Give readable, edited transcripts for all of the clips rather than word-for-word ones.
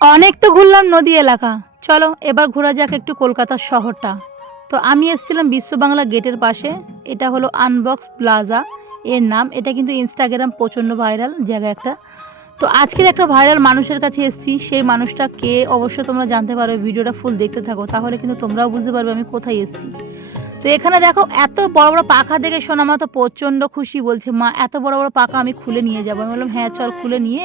অনেক তো ঘুরলাম নদী এলাকা, চলো এবার ঘোরা যাক একটু কলকাতার শহরটা। তো আমি এসেছিলাম বিশ্ব বাংলা গেটের পাশে। এটা হলো আনবক্স প্লাজা এর নাম। এটা কিন্তু ইনস্টাগ্রাম প্রচণ্ড ভাইরাল জায়গা একটা। তো আজকের একটা ভাইরাল মানুষের কাছে এসেছি। সেই মানুষটা কে অবশ্যই তোমরা জানতে পারবে, ভিডিওটা ফুল দেখতে থাকো, তাহলে কিন্তু তোমরাও বুঝতে পারবে আমি কোথায় এসেছি। তো এখানে দেখো এত বড় বড় পাখা দেখে সোনামা তো প্রচণ্ড খুশি, বলছে মা এত বড় বড় পাখা আমি খুলে নিয়ে যাবো। আমি বললাম হ্যাঁ চল খুলে নিয়ে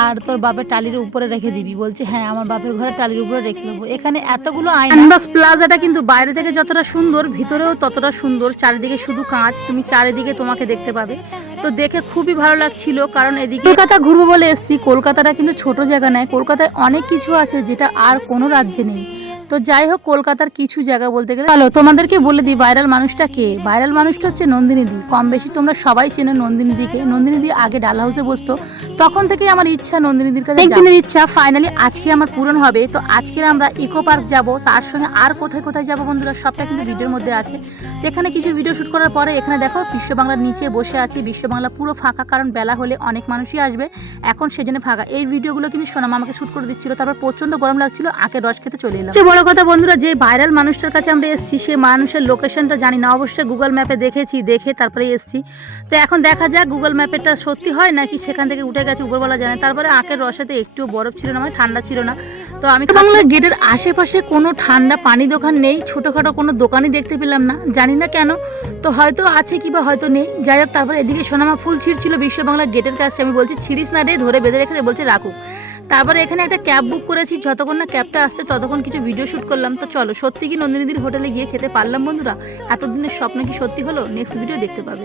আর তোর বাপের টালির উপরে রেখে দিবি। বলছে হ্যাঁ আমার বাপের ঘরে টালির উপরে রেখে দেবো। এখানে এতগুলো আয়না। আনবক্স প্লাজাটা কিন্তু বাইরে থেকে যতটা সুন্দর ভিতরেও ততটা সুন্দর। চারিদিকে শুধু কাঁচ, তুমি চারিদিকে তোমাকে দেখতে পাবে। তো দেখে খুবই ভালো লাগছিল, কারণ এদিকে কলকাতা ঘুরবো বলে এসেছি। কলকাতাটা কিন্তু ছোট জায়গা নয়, কলকাতায় অনেক কিছু আছে যেটা আর কোনো রাজ্যে নেই। তো যাই হোক, কলকাতার কিছু জায়গা বলতে গেলে চলো তোমাদেরকে বলে দিই ভাইরাল মানুষটা কে। ভাইরাল মানুষটা হচ্ছে নন্দিনীদি। কম বেশি তোমরা সবাই চেনো নন্দিনীদিকে। নন্দিনীদি আগে ডাল হাউসে বসতো, তখন থেকে আমার ইচ্ছা নন্দিনীদির কাছে একদিনের ইচ্ছা ফাইনালি আজকে আমার পূরণ হবে। তো আজকে আমরা ইকো পার্ক যাব, তার সঙ্গে আর কোথায় কোথায় যাবো বন্ধুরা সবটা কিন্তু ভিডিওর মধ্যে আছে। তো এখানে কিছু ভিডিও শ্যুট করার পরে এখানে দেখো বিশ্ব বাংলার নিচে বসে আছি। বিশ্ব বাংলা পুরো ফাঁকা, কারণ বেলা হলে অনেক মানুষই আসবে, এখন সেজন্য ফাঁকা। এই ভিডিওগুলো কিন্তু সোনামা আমাকে শ্যুট করে দিচ্ছিল। তারপর প্রচন্ড গরম লাগছিল, আখের রস খেতে চলে এলাম। বড় কথা বন্ধুরা, যে ভাইরাল মানুষটার কাছে আমরা এসেছি সে মানুষের লোকেশনটা জানি না, অবশ্যই গুগল ম্যাপে দেখেছি, দেখে তারপরে এসেছি। তো এখন দেখা যাক গুগল ম্যাপেরটা সত্যি হয় নাকি সেখান থেকে উঠে গেছে উপরবেলা জানে। তারপরে আখের রসেতে একটু বরফ ছিল না, মানে ঠান্ডা ছিল না। তো আমি বাংলা গেটের আশেপাশে কোনো ঠান্ডা পানি দোকান নেই, ছোটোখাটো কোনো দোকানই দেখতে পেলাম না, জানি না কেন। তো হয়তো আছে কিংবা হয়তো নেই, যাই হোক। তারপরে এদিকে সোনামা ফুল ছিঁড়ছিল বিশ্ব বাংলা গেটের কাছে। আমি বলছি ছিঁড়িস না রে, ধরে বেঁধে রেখে দে, বলছে রাখুক। তারপরে এখানে একটা ক্যাব বুক করেছি, যতক্ষণ না ক্যাবটা আসছে ততক্ষণ কিছু ভিডিও শ্যুট করলাম। তো চলো, সত্যি কি নন্দিনীদির হোটেলে গিয়ে খেতে পারলাম বন্ধুরা? এতদিনের স্বপ্ন কি সত্যি হলো? নেক্সট ভিডিও দেখতে পাবে।